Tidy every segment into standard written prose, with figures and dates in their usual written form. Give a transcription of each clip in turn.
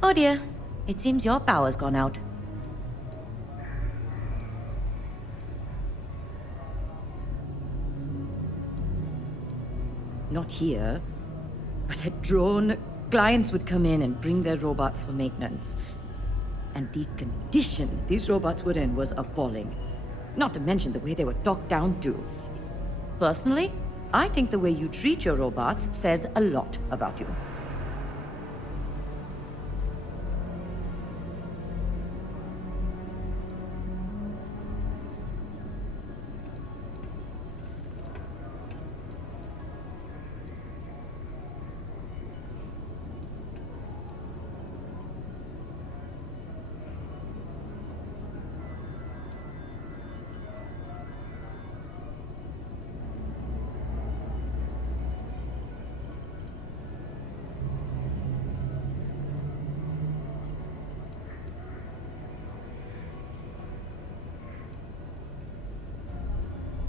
Oh dear, it seems your power's gone out. Not here. But at Drone, clients would come in and bring their robots for maintenance. And the condition these robots were in was appalling. Not to mention the way they were talked down to. Personally, I think the way you treat your robots says a lot about you.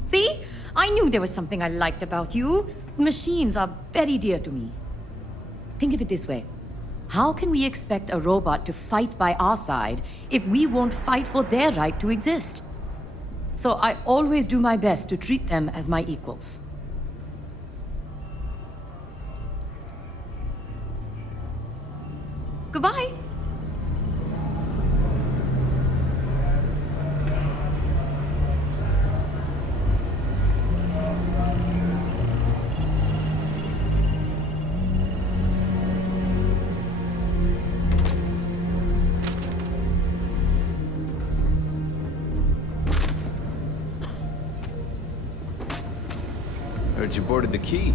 See? I knew there was something I liked about you. Machines are very dear to me. Think of it this way. How can we expect a robot to fight by our side if we won't fight for their right to exist? So I always do my best to treat them as my equals. Goodbye. Heard you boarded the key.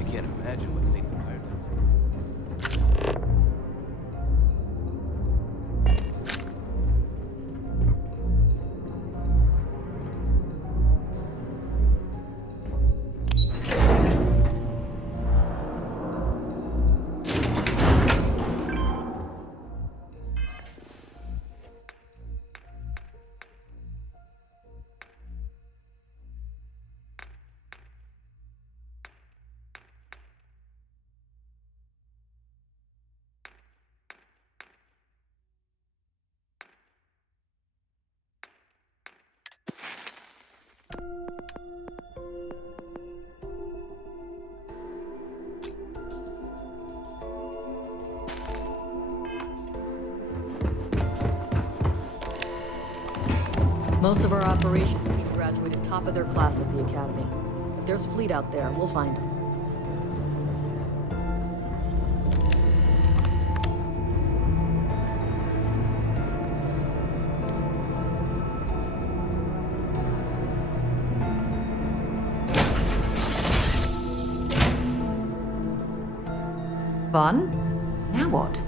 I can't imagine what state the pirates are. Most of our operations team graduated top of their class at the academy. If there's fleet out there, we'll find them. Fun? Now what?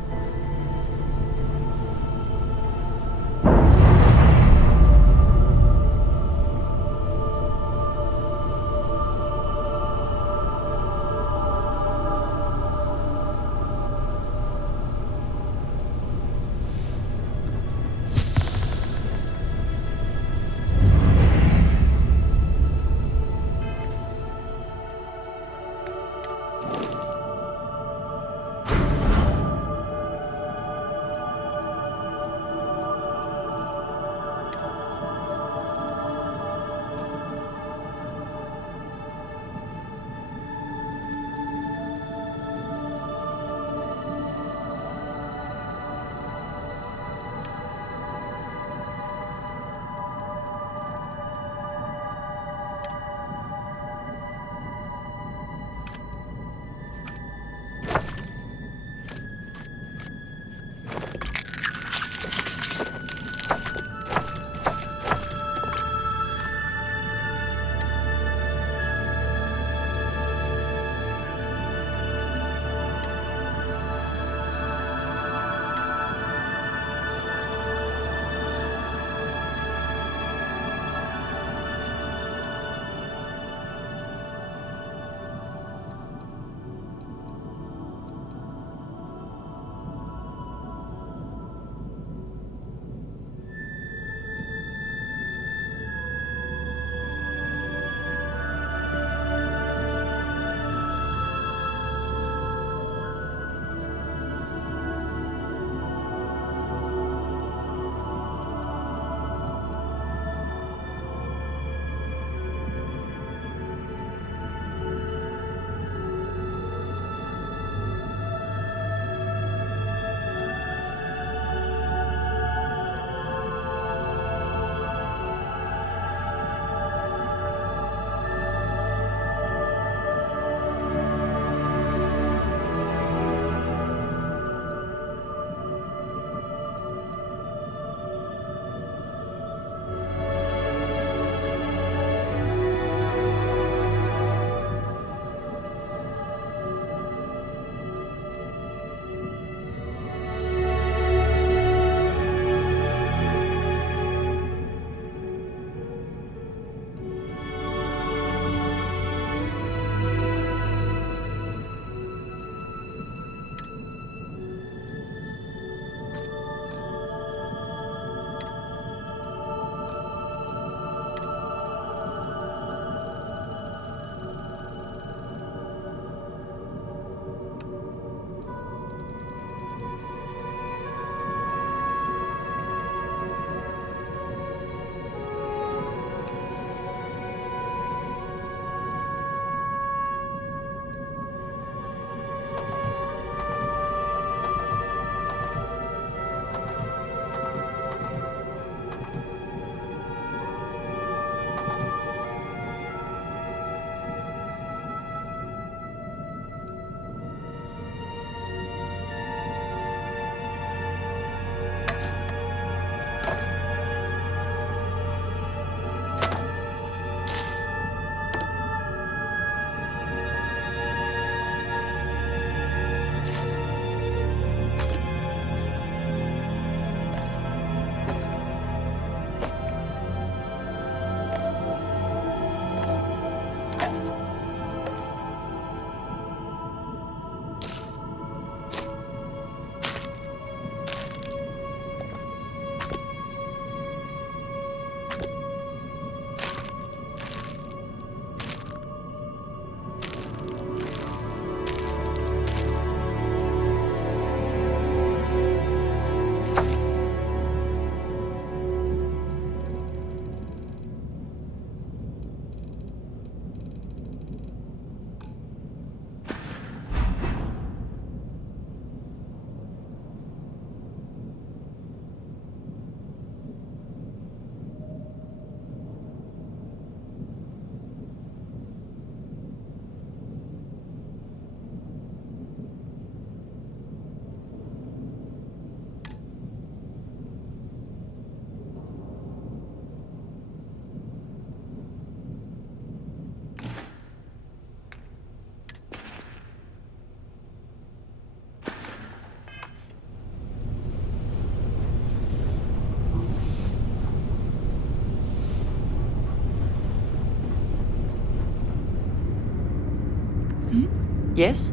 Yes?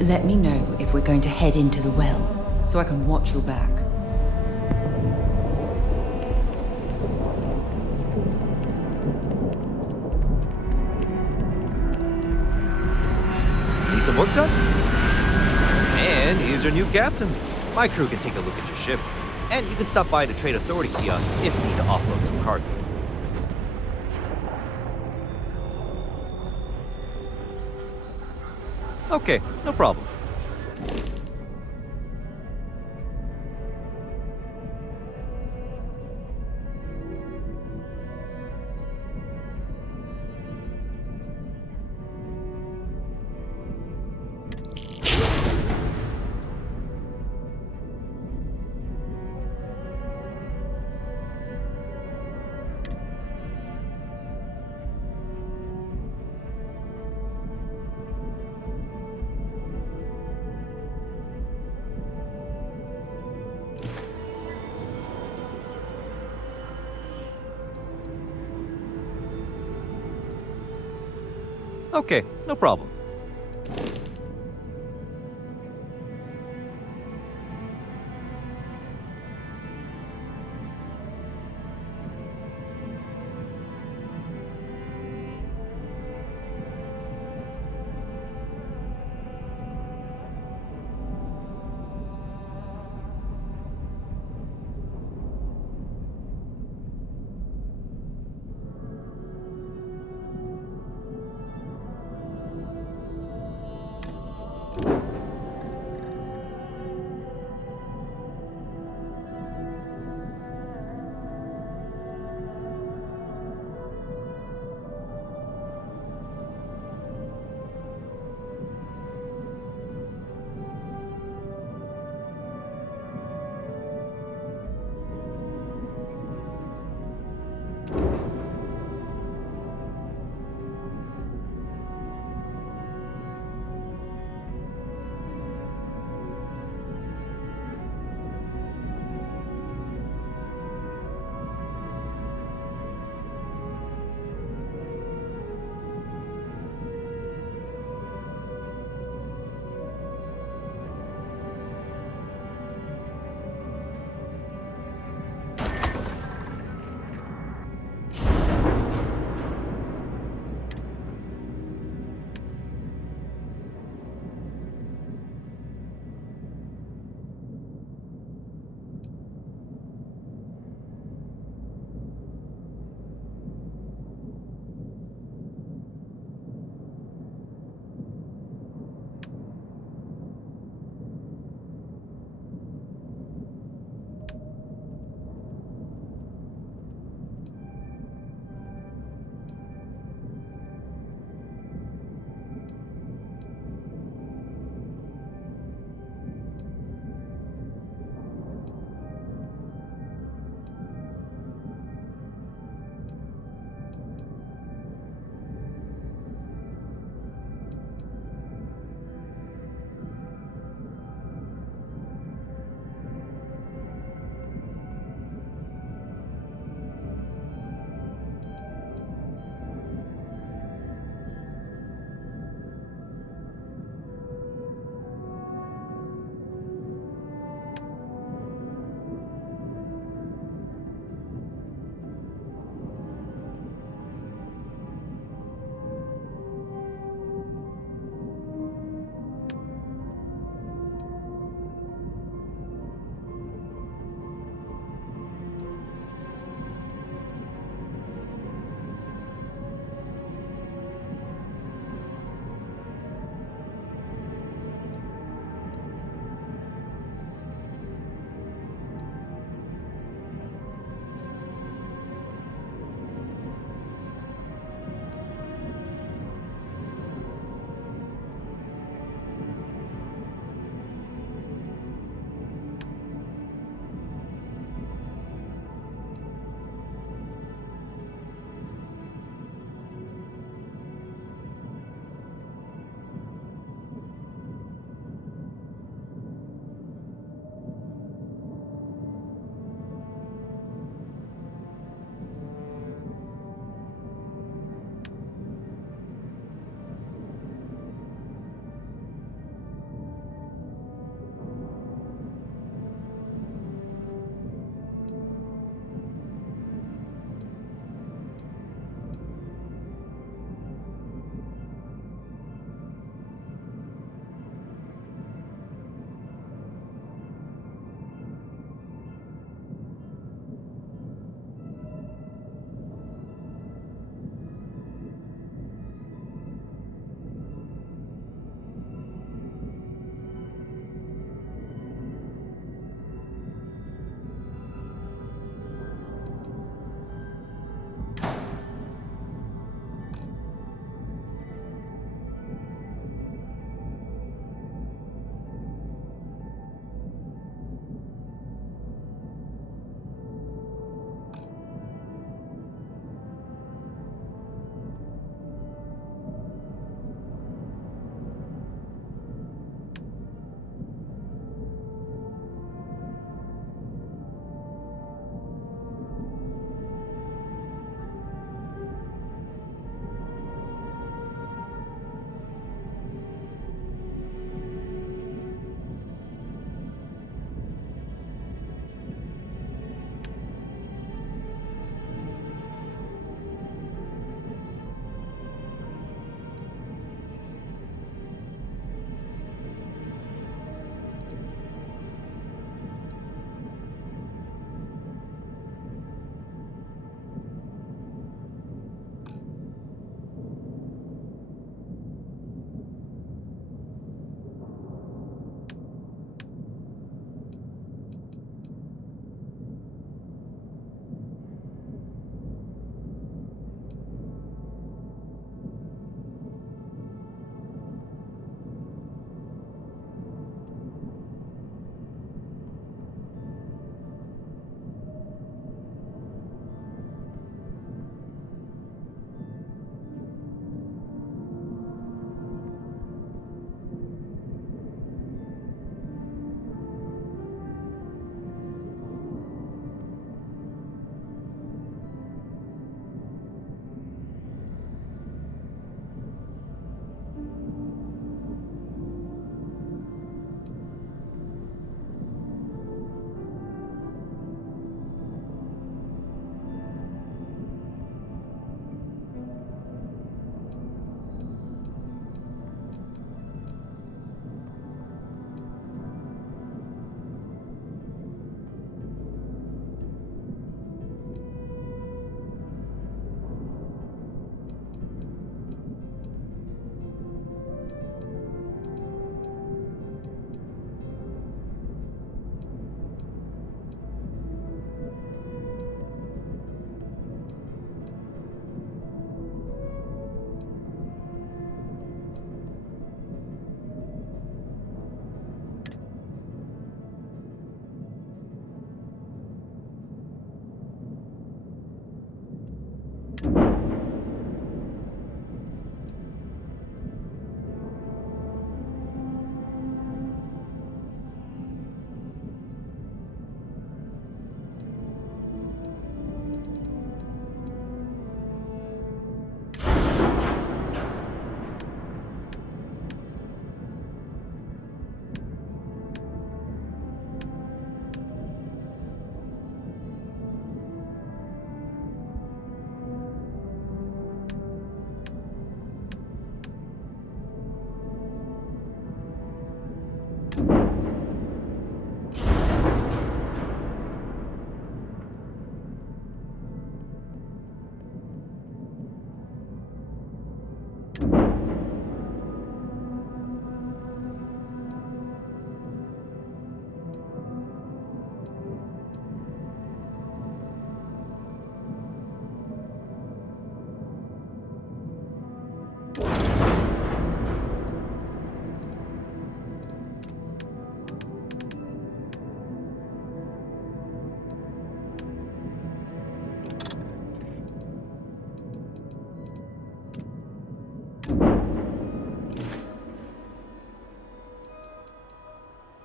Let me know if we're going to head into the well, so I can watch your back. Need some work done? And here's your new captain. My crew can take a look at your ship, and you can stop by the Trade Authority kiosk if you need to offload some cargo. Okay, no problem. Okay, no problem.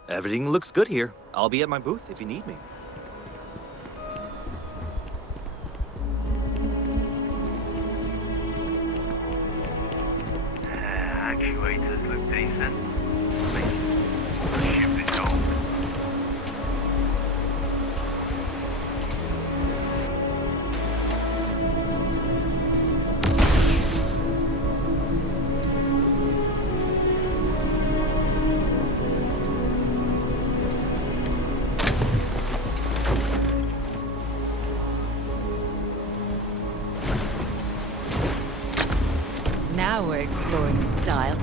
Everything looks good here. I'll be at my booth if you need me. Actuators look decent. The ship is old. Now we're exploring in style.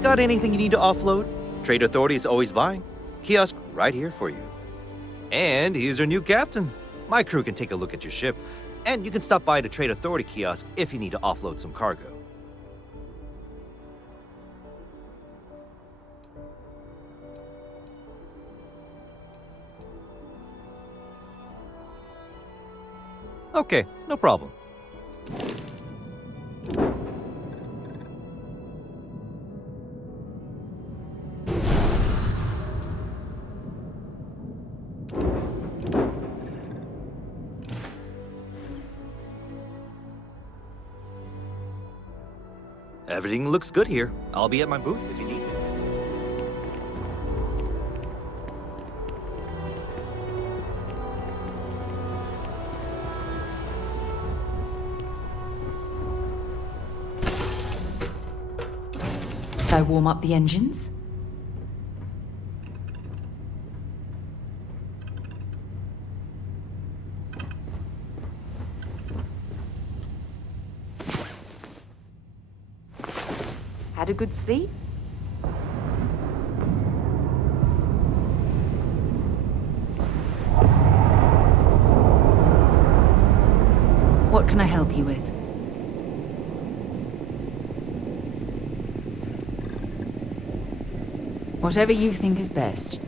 Got anything you need to offload? Trade Authority is always buying. Kiosk right here for you. And here's your new captain. My crew can take a look at your ship, and you can stop by the Trade Authority kiosk if you need to offload some cargo. Okay, no problem. Everything looks good here. I'll be at my booth if you need me. Should I warm up the engines? Had a good sleep? What can I help you with? Whatever you think is best.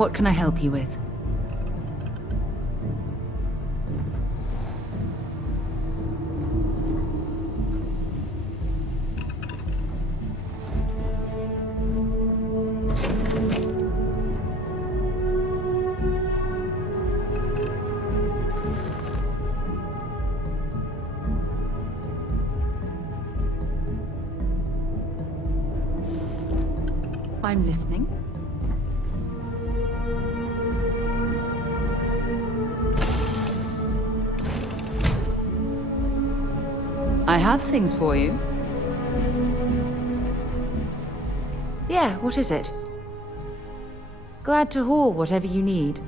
What can I help you with? I'm listening. I have things for you. Yeah, what is it? Glad to haul whatever you need.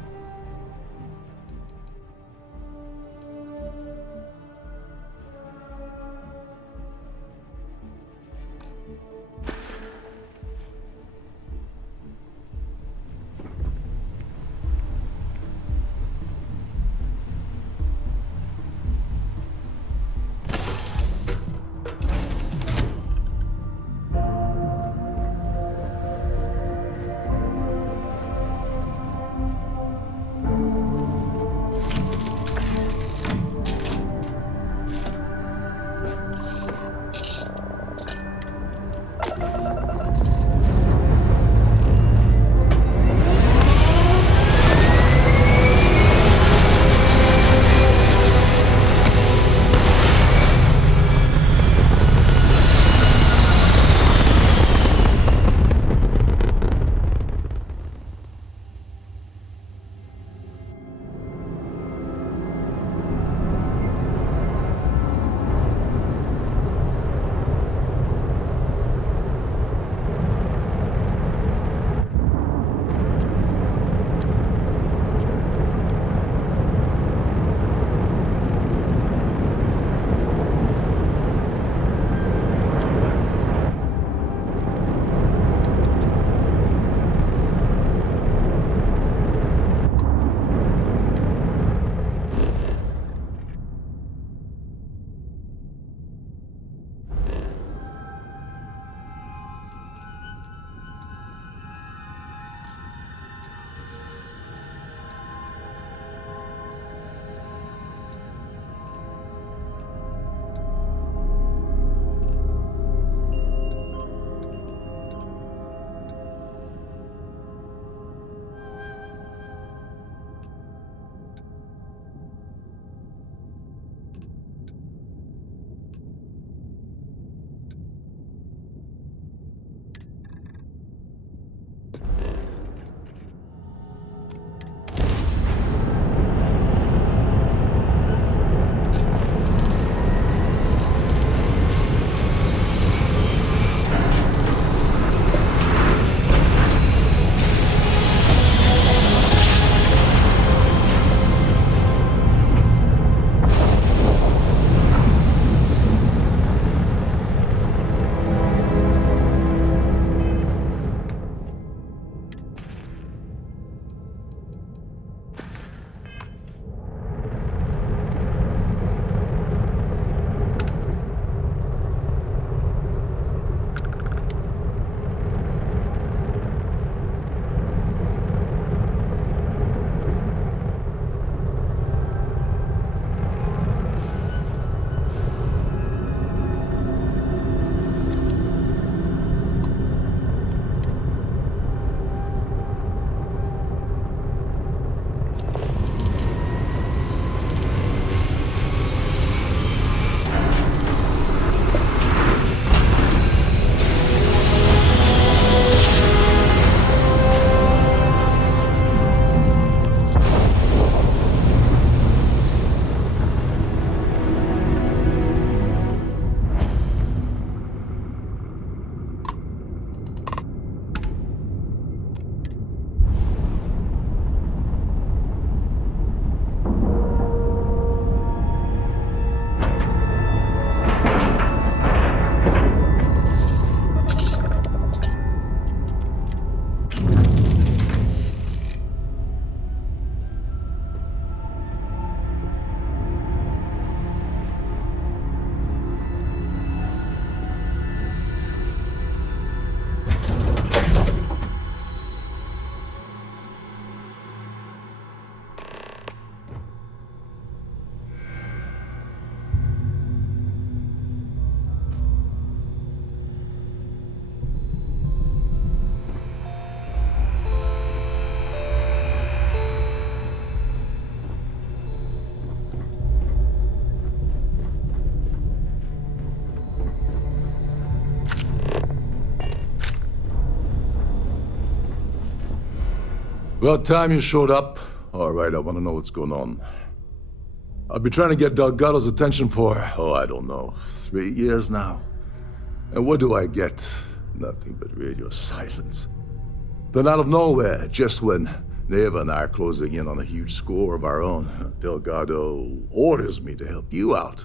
About time you showed up. All right, I want to know what's going on. I've been trying to get Delgado's attention for, I don't know, 3 years now. And what do I get? Nothing but radio silence. Then out of nowhere, just when Neva and I are closing in on a huge score of our own, Delgado orders me to help you out.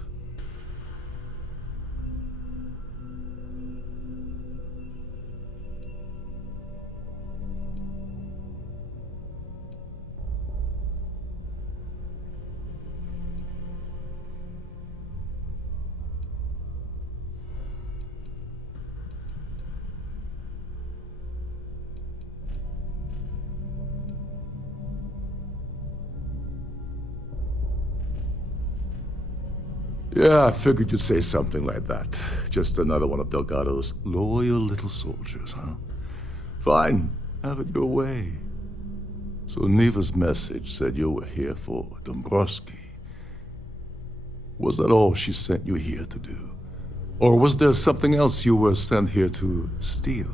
Yeah, I figured you'd say something like that. Just another one of Delgado's loyal little soldiers, huh? Fine, have it your way. So Neva's message said you were here for Dombrowski. Was that all she sent you here to do? Or was there something else you were sent here to steal?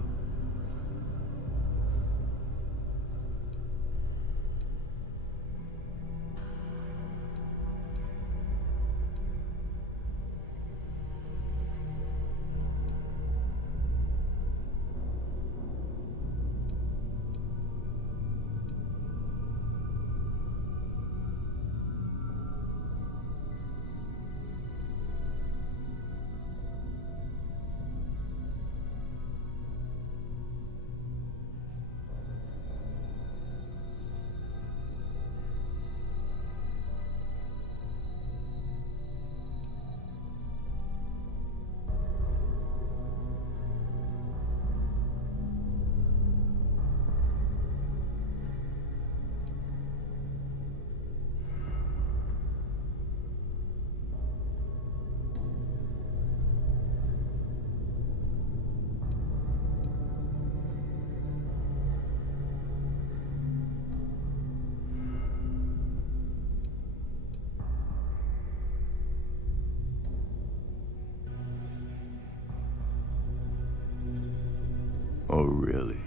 Oh, really?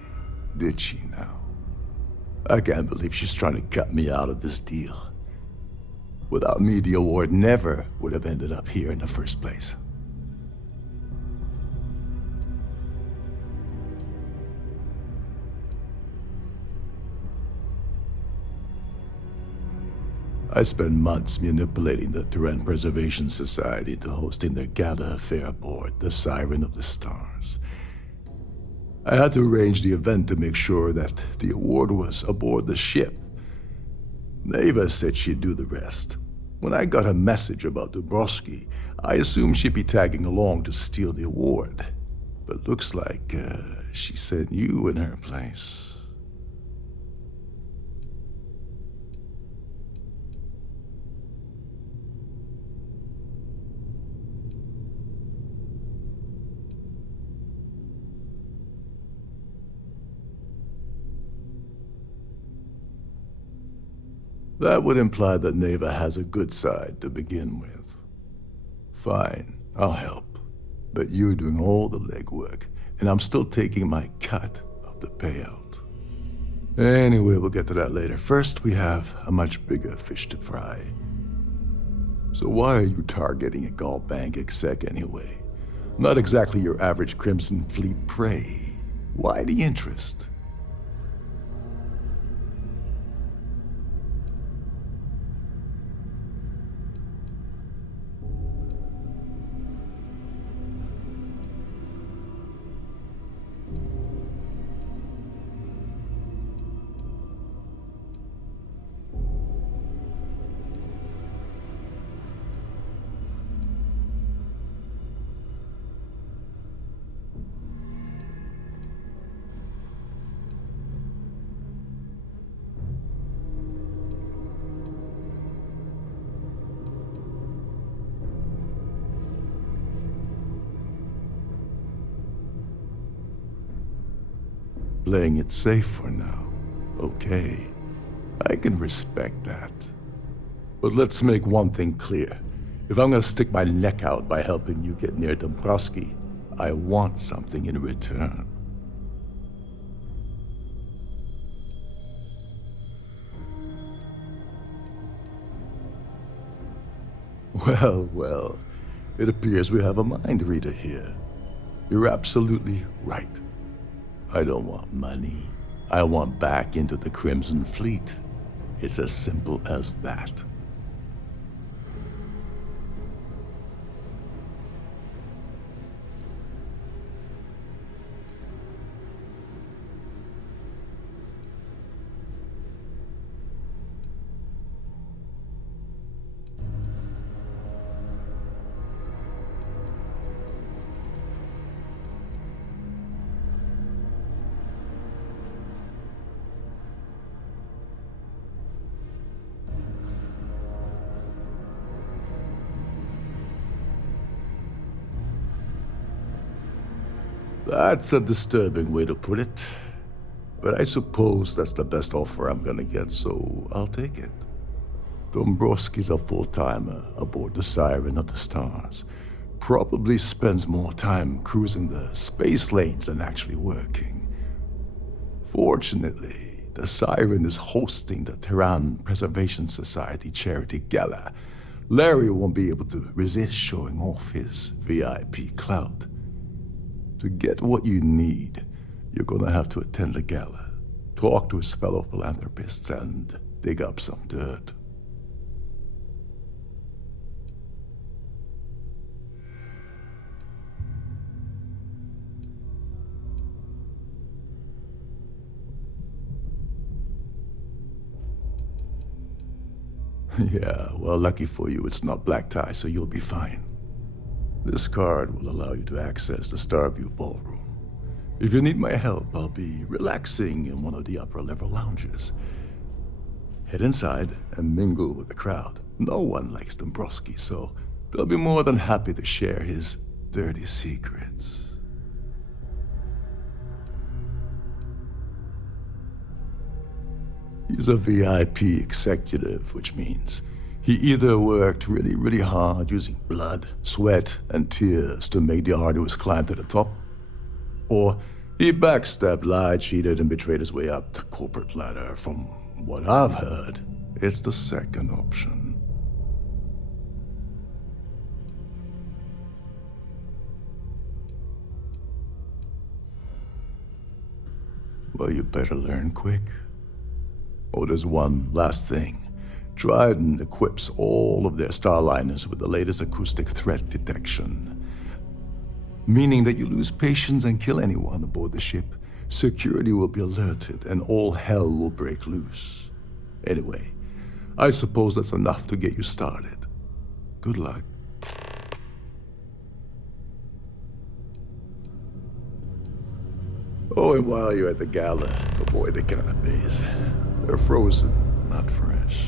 Did she now? I can't believe she's trying to cut me out of this deal. Without me, the award never would have ended up here in the first place. I spent months manipulating the Terran Preservation Society into hosting their gala affair aboard the Siren of the Stars. I had to arrange the event to make sure that the award was aboard the ship. Neva said she'd do the rest. When I got a message about Dombrowski, I assumed she'd be tagging along to steal the award. But looks like she sent you in her place. That would imply that Neva has a good side to begin with. Fine, I'll help. But you're doing all the legwork, and I'm still taking my cut of the payout. Anyway, we'll get to that later. First, we have a much bigger fish to fry. So why are you targeting a Gaul Bank exec anyway? Not exactly your average Crimson Fleet prey. Why the interest? Playing it safe for now. Okay, I can respect that. But let's make one thing clear. If I'm gonna stick my neck out by helping you get near Dombrowski, I want something in return. Well, well, it appears we have a mind reader here. You're absolutely right. I don't want money. I want back into the Crimson Fleet. It's as simple as that. That's a disturbing way to put it. But I suppose that's the best offer I'm gonna get, so I'll take it. Dombrowski's a full-timer aboard the Siren of the Stars. Probably spends more time cruising the space lanes than actually working. Fortunately, the Siren is hosting the Terran Preservation Society charity gala. Larry won't be able to resist showing off his VIP clout. To get what you need, you're gonna have to attend the gala, talk to his fellow philanthropists, and dig up some dirt. Yeah, well, lucky for you, it's not black tie, so you'll be fine. This card will allow you to access the Starview Ballroom. If you need my help, I'll be relaxing in one of the upper-level lounges. Head inside and mingle with the crowd. No one likes Dombrowski, so they'll be more than happy to share his dirty secrets. He's a VIP executive, which means he either worked really hard using blood, sweat, and tears to make the arduous climb to the top, or he backstabbed, lied, cheated, and betrayed his way up the corporate ladder. From what I've heard, it's the second option. Well, you better learn quick. Oh, there's one last thing. Trident equips all of their starliners with the latest acoustic threat detection. Meaning that you lose patience and kill anyone aboard the ship, security will be alerted and all hell will break loose. Anyway, I suppose that's enough to get you started. Good luck. Oh, and while you're at the gala, avoid the canapes. They're frozen, not fresh.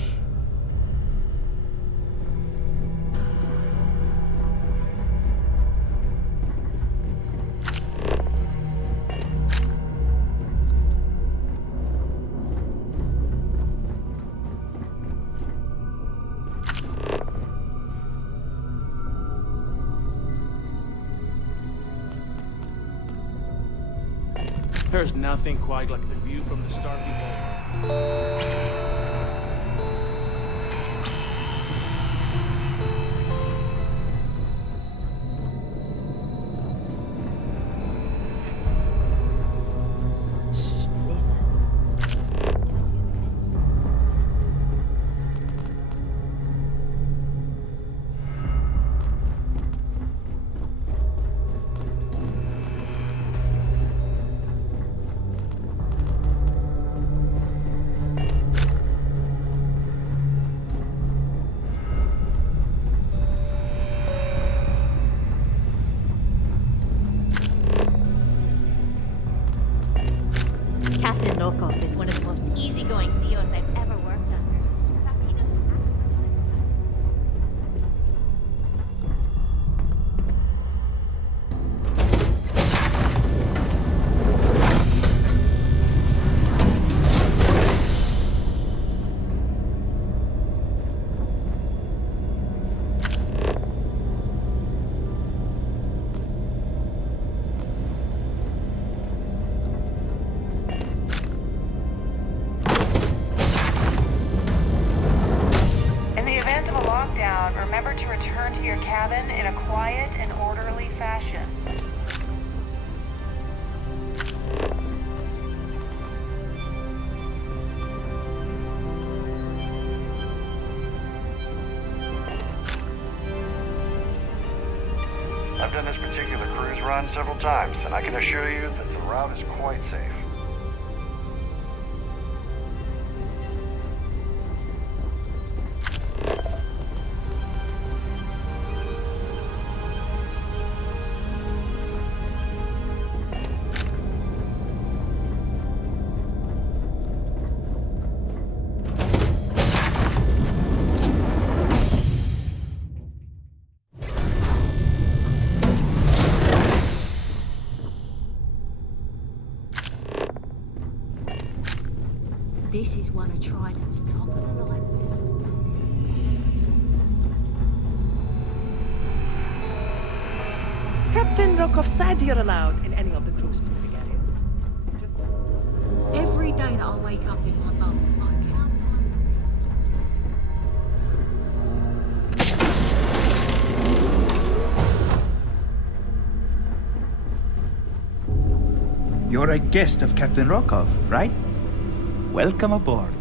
There's nothing quite like the view from the Starfield. of a lockdown, remember to return to your cabin in a quiet and orderly fashion. I've done this particular cruise run several times, and I can assure you that the route is quite safe. This is one of Trident's top-of-the-line vessels. Captain Rokov said you're allowed in any of the crew-specific areas. Every day that I wake up in my boat, I count my... You're a guest of Captain Rokov, right? Welcome aboard.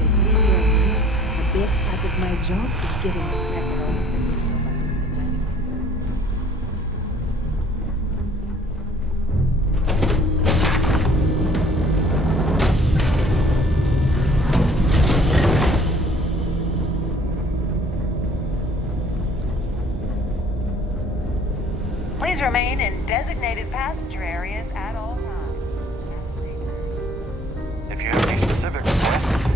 Between you and me, the best part of my job is getting a crack at all of the little of us with the tiny Please remain in designated passenger areas at all times. If you have any specific requests,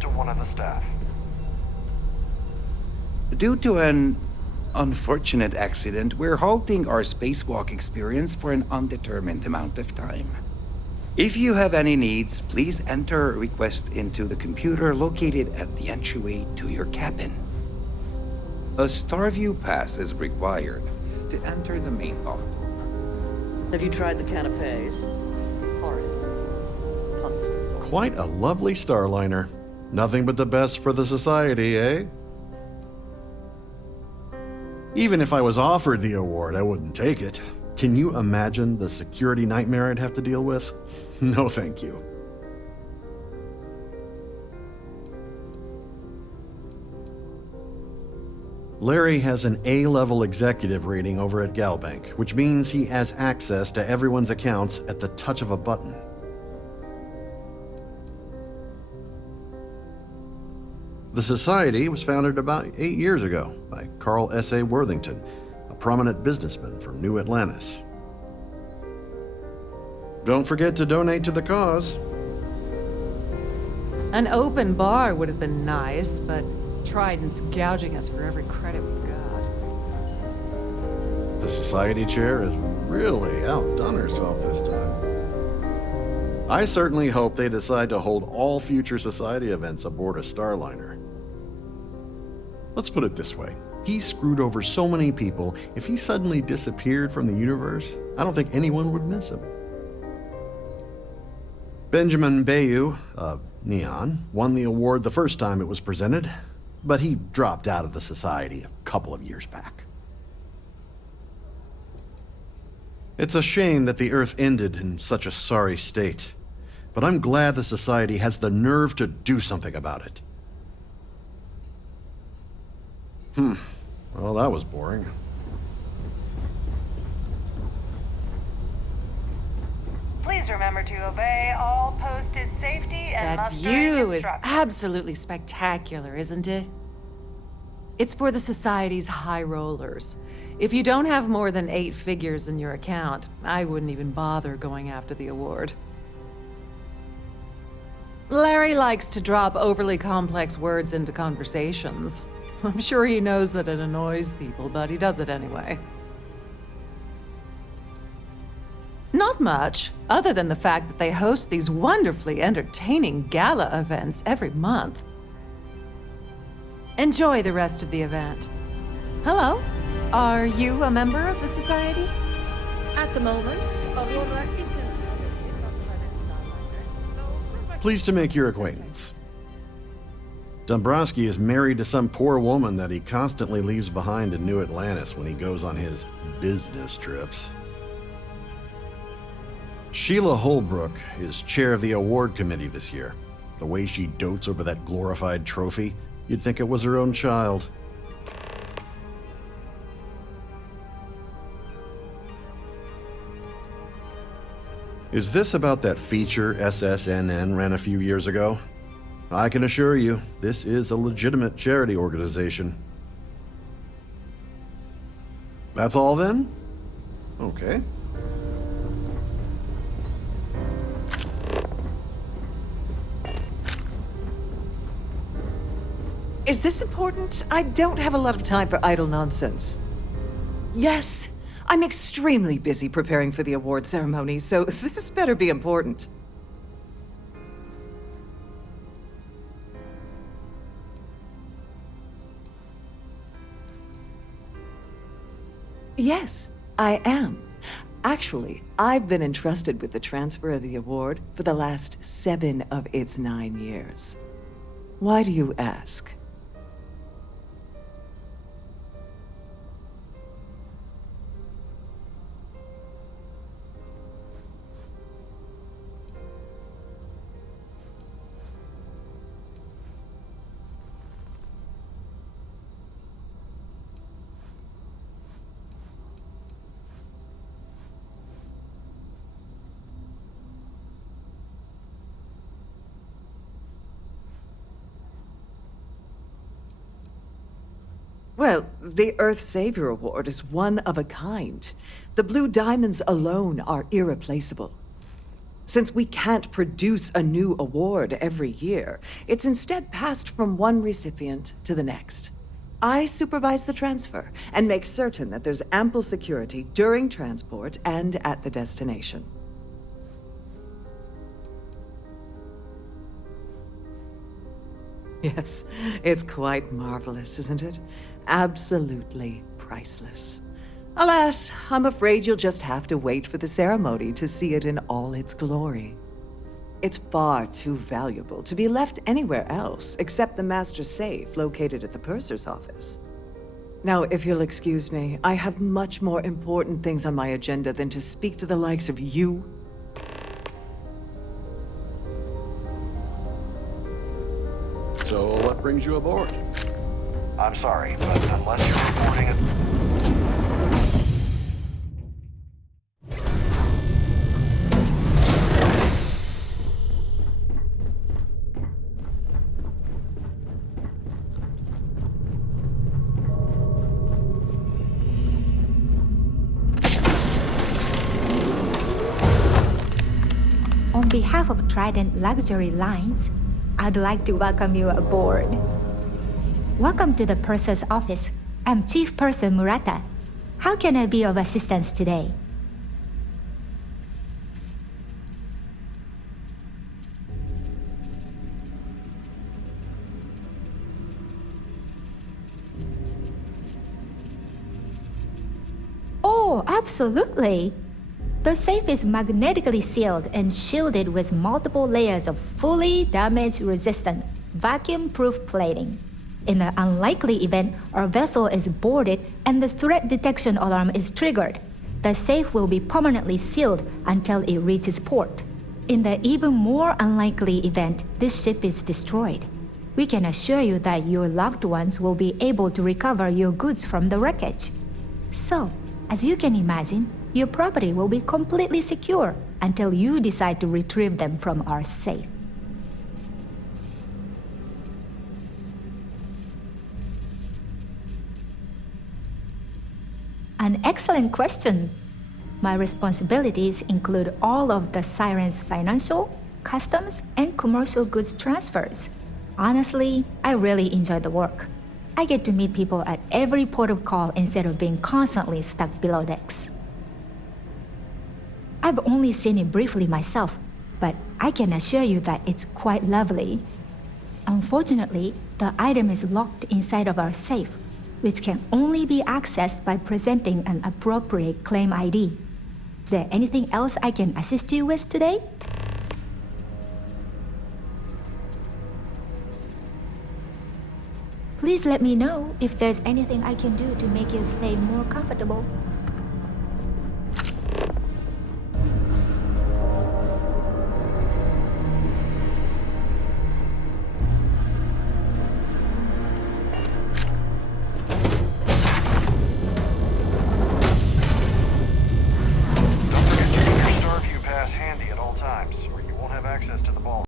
to one of the staff. Due to an unfortunate accident, we're halting our spacewalk experience for an undetermined amount of time. If you have any needs, please enter a request into the computer located at the entryway to your cabin. A Starview pass is required to enter the main vault. Have you tried the canapes? Horrid. Positive. Quite a lovely Starliner. Nothing but the best for the society, eh? Even if I was offered the award, I wouldn't take it. Can you imagine the security nightmare I'd have to deal with? No, thank you. Larry has an A-level executive rating over at Galbank, which means he has access to everyone's accounts at the touch of a button. The Society was founded about 8 years ago by Carl S.A. Worthington, a prominent businessman from New Atlantis. Don't forget to donate to the cause. An open bar would have been nice, but Trident's gouging us for every credit we've got. The Society chair has really outdone herself this time. I certainly hope they decide to hold all future Society events aboard a Starliner. Let's put it this way. He screwed over so many people, if he suddenly disappeared from the universe, I don't think anyone would miss him. Benjamin Bayou, Neon, won the award the first time it was presented, but he dropped out of the Society a couple of years back. It's a shame that the Earth ended in such a sorry state, but I'm glad the Society has the nerve to do something about it. Well, that was boring. Please remember to obey all posted safety and That mustering view is instructions. absolutely spectacular, isn't it? It's for the Society's high rollers. If you don't have more than 8 figures in your account, I wouldn't even bother going after the award. Larry likes to drop overly complex words into conversations. I'm sure he knows that it annoys people, but he does it anyway. Not much, other than the fact that they host these wonderfully entertaining gala events every month. Enjoy the rest of the event. Hello? Are you a member of the Society? At the moment, Aurora isn't prohibited from Trident Starliners, though... Pleased to make your acquaintance. Dombrowski is married to some poor woman that he constantly leaves behind in New Atlantis when he goes on his business trips. Sheila Holbrook is chair of the award committee this year. The way she dotes over that glorified trophy, you'd think it was her own child. Is this about that feature SSNN ran a few years ago? I can assure you, this is a legitimate charity organization. That's all then? Okay. Is this important? I don't have a lot of time for idle nonsense. Yes, I'm extremely busy preparing for the award ceremony, so this better be important. Yes, I am. Actually, I've been entrusted with the transfer of the award for the last 7 of its 9 years. Why do you ask? Well, the Earth Savior Award is one of a kind. The Blue Diamonds alone are irreplaceable. Since we can't produce a new award every year, it's instead passed from one recipient to the next. I supervise the transfer and make certain that there's ample security during transport and at the destination. Yes, it's quite marvelous, isn't it? Absolutely priceless. Alas, I'm afraid you'll just have to wait for the ceremony to see it in all its glory. It's far too valuable to be left anywhere else except the master safe located at the purser's office. Now, if you'll excuse me, I have much more important things on my agenda than to speak to the likes of you. So what brings you aboard? I'm sorry, but unless you're reporting it... On behalf of Trident Luxury Lines, I'd like to welcome you aboard. Welcome to the Purser's office. I'm Chief Purser Murata. How can I be of assistance today? Oh, absolutely. The safe is magnetically sealed and shielded with multiple layers of fully damage-resistant, vacuum-proof plating. In the unlikely event our vessel is boarded and the threat detection alarm is triggered, the safe will be permanently sealed until it reaches port. In the even more unlikely event this ship is destroyed, we can assure you that your loved ones will be able to recover your goods from the wreckage. So, as you can imagine, your property will be completely secure, until you decide to retrieve them from our safe. An excellent question. My responsibilities include all of the Siren's financial, customs, and commercial goods transfers. Honestly, I really enjoy the work. I get to meet people at every port of call instead of being constantly stuck below decks. I've only seen it briefly myself, but I can assure you that it's quite lovely. Unfortunately, the item is locked inside of our safe, which can only be accessed by presenting an appropriate claim ID. Is there anything else I can assist you with today? Please let me know if there's anything I can do to make your stay more comfortable.